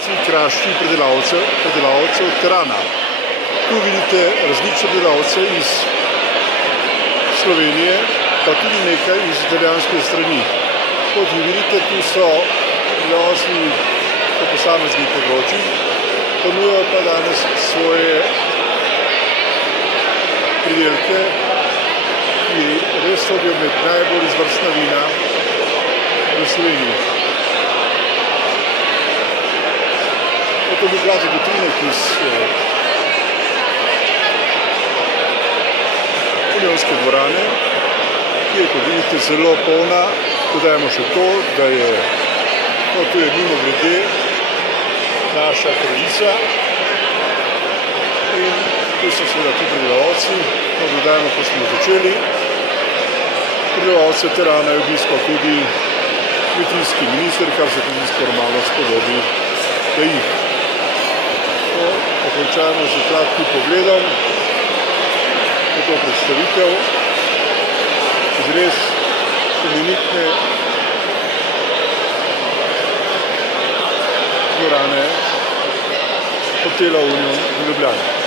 Kraških predelavcev terana. Tu vidite različne predelavce iz Slovenije, pa tudi nekaj iz italijanske strani. Kot vidite, tu so predelavci po posameznih področjih, ponujajo pa danes svoje pridelke, ki res sodijo med najbolj izvrstna vina v Sloveniji. To bi bila zagotovljenek iz Unionske dvorane, ki je, kot vidite, zelo polna. Dodajmo še to, da je, tu je mimogrede naša kraljica in tu so seveda tudi predelovalci. Dodajmo, ko smo začeli. Predelovalce terana je obiskal tudi kmetijski minister, kar se tudi normalno spodobi, da jih. Pokončajmo z kratkim pogledom na to predstavitev iz res imenitne dvorane hotela Union v Ljubljani.